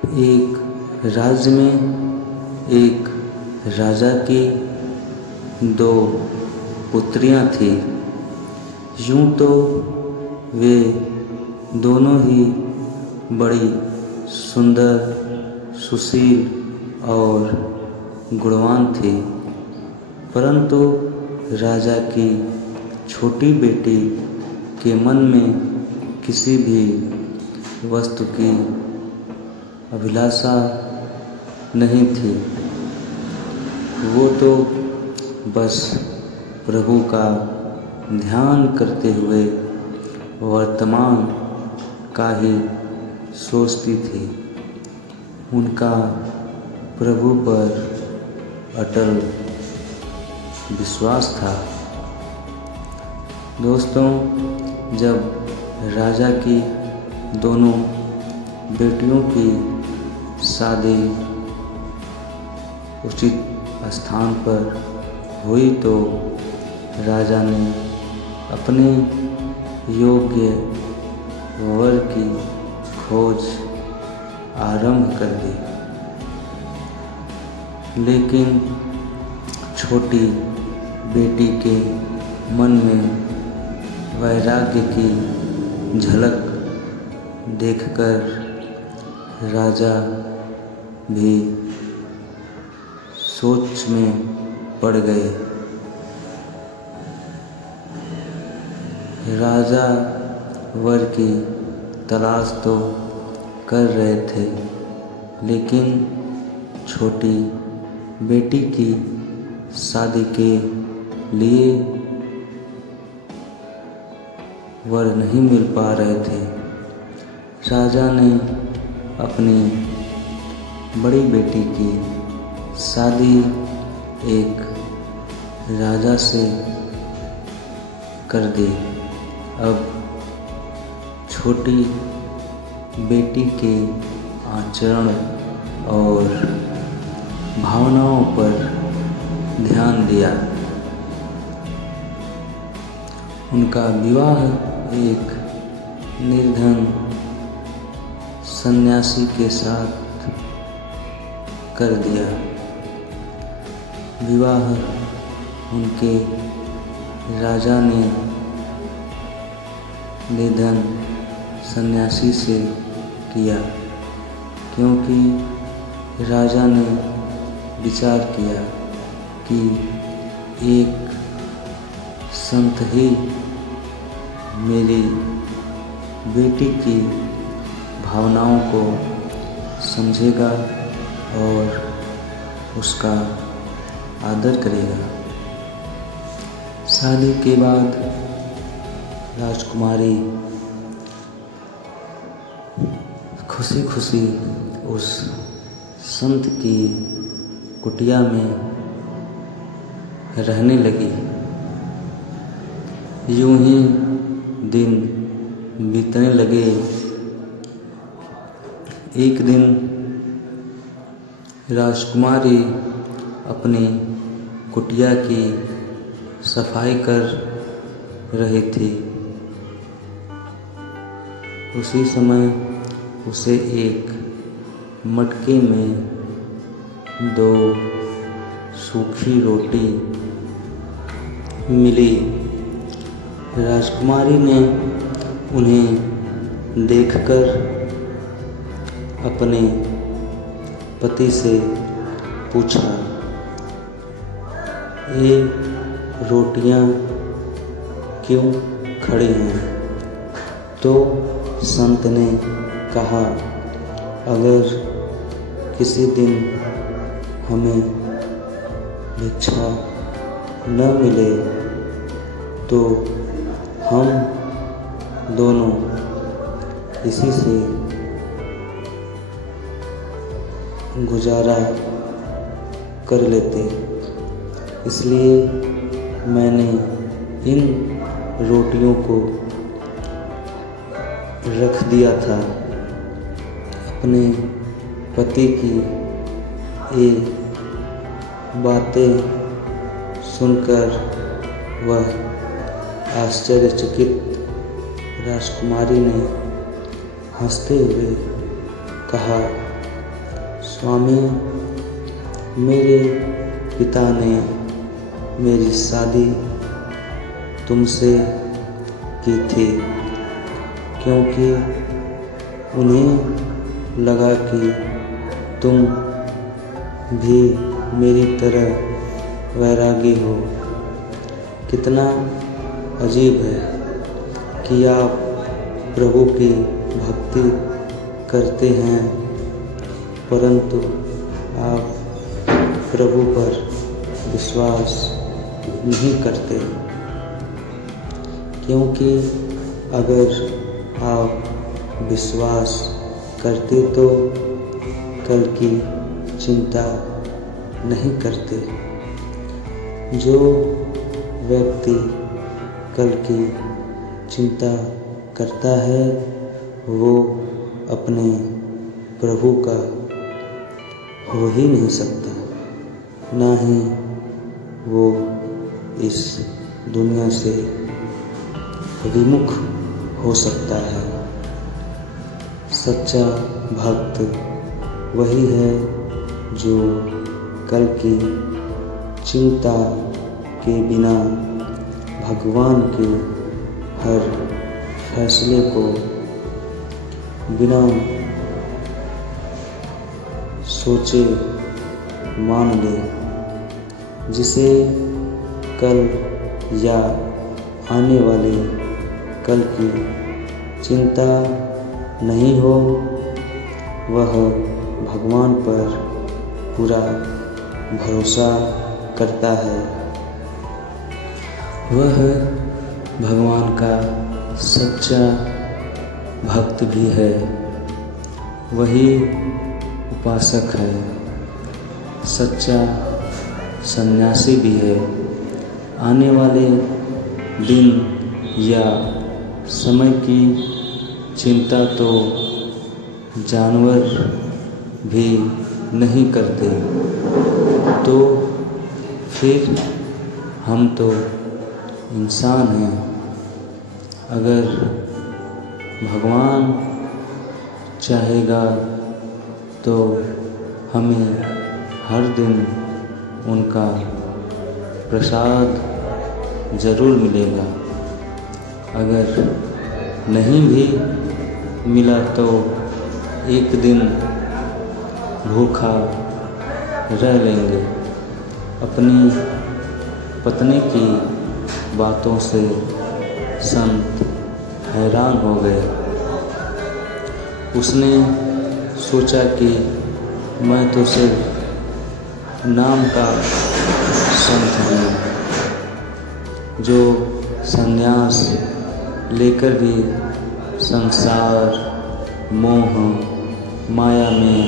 एक राज्य में एक राजा की दो पुत्रियां थीं। यूं तो वे दोनों ही बड़ी सुंदर, सुशील और गुणवान थी, परंतु राजा की छोटी बेटी के मन में किसी भी वस्तु की अभिलाषा नहीं थी। वो तो बस प्रभु का ध्यान करते हुए वर्तमान का ही सोचती थी। उनका प्रभु पर अटल विश्वास था। दोस्तों, जब राजा की दोनों बेटियों की शादी उचित स्थान पर हुई तो राजा ने अपने योग्य वर की खोज आरंभ कर दी। लेकिन छोटी बेटी के मन में वैराग्य की झलक देखकर राजा भी सोच में पड़ गए। राजा वर की तलाश तो कर रहे थे, लेकिन छोटी बेटी की शादी के लिए वर नहीं मिल पा रहे थे। राजा ने अपनी बड़ी बेटी की शादी एक राजा से कर दी। अब छोटी बेटी के आचरण और भावनाओं पर ध्यान दिया। उनका विवाह एक निर्धन सन्यासी के साथ कर दिया। विवाह उनके राजा ने निर्धन सन्यासी से किया, क्योंकि राजा ने विचार किया कि एक संत ही मेरी बेटी की भावनाओं को समझेगा और उसका आदर करेगा। शादी के बाद राजकुमारी खुशी खुशी उस संत की कुटिया में रहने लगी। यूं ही दिन बीतने लगे। एक दिन राजकुमारी अपनी कुटिया की सफाई कर रही थी। उसी समय उसे एक मटके में 2 सूखी रोटी मिली। राजकुमारी ने उन्हें देखकर अपने पति से पूछा, ये रोटियां क्यों खड़ी हैं? तो संत ने कहा, अगर किसी दिन हमें भिक्षा न मिले तो हम दोनों इसी से गुजारा कर लेते, इसलिए मैंने इन रोटियों को रख दिया था। अपने पति की ये बातें सुनकर वह आश्चर्यचकित राजकुमारी ने हंसते हुए कहा, स्वामी, मेरे पिता ने मेरी शादी तुमसे की थी क्योंकि उन्हें लगा कि तुम भी मेरी तरह वैरागी हो। कितना अजीब है कि आप प्रभु की भक्ति करते हैं परंतु आप प्रभु पर विश्वास नहीं करते, क्योंकि अगर आप विश्वास करते तो कल की चिंता नहीं करते। जो व्यक्ति कल की चिंता करता है वो अपने प्रभु का हो ही नहीं सकता, ना ही वो इस दुनिया से विमुख हो सकता है। सच्चा भक्त वही है जो कल की चिंता के बिना भगवान के हर फैसले को बिना सोचे मान ले। जिसे कल या आने वाले कल की चिंता नहीं हो वह भगवान पर पूरा भरोसा करता है। वह भगवान का सच्चा भक्त भी है, वही उपासक है, सच्चा सन्यासी भी है। आने वाले दिन या समय की चिंता तो जानवर भी नहीं करते, तो फिर हम तो इंसान हैं। अगर भगवान चाहेगा तो हमें हर दिन उनका प्रसाद ज़रूर मिलेगा। अगर नहीं भी मिला तो एक दिन भूखा रह लेंगे। अपनी पत्नी की बातों से संत हैरान हो गए। उसने सोचा कि मैं तो सिर्फ नाम का संत हूँ, जो संन्यास लेकर भी संसार मोह माया में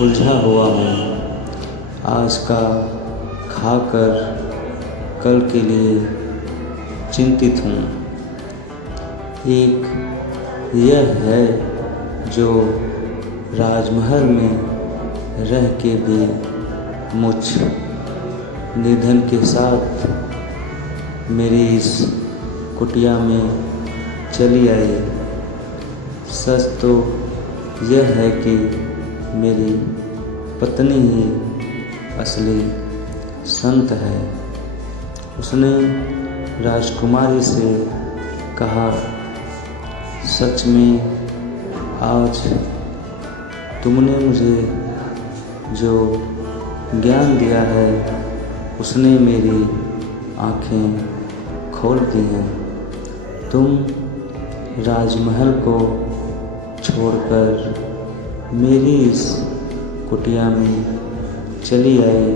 उलझा हुआ हूँ। आज का खाकर कल के लिए चिंतित हूँ। एक यह है जो राजमहल में रह के भी मुझ निर्धन के साथ मेरी इस कुटिया में चली आई। सच तो यह है कि मेरी पत्नी ही असली संत है। उसने राजकुमारी से कहा, सच में आज तुमने मुझे जो ज्ञान दिया है उसने मेरी आँखें खोल दी हैं। तुम राजमहल को छोड़कर मेरी इस कुटिया में चली आई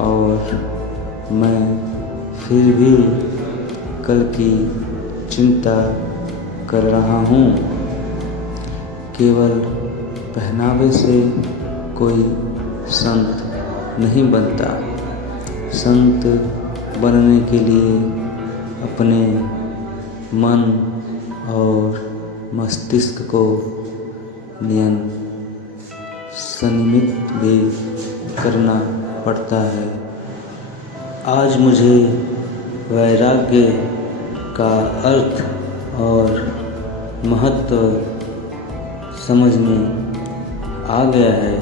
और मैं फिर भी कल की चिंता कर रहा हूँ। केवल पहनावे से कोई संत नहीं बनता। संत बनने के लिए अपने मन और मस्तिष्क को संयमित भी करना पड़ता है। आज मुझे वैराग्य का अर्थ और महत्व समझ में आ गया है।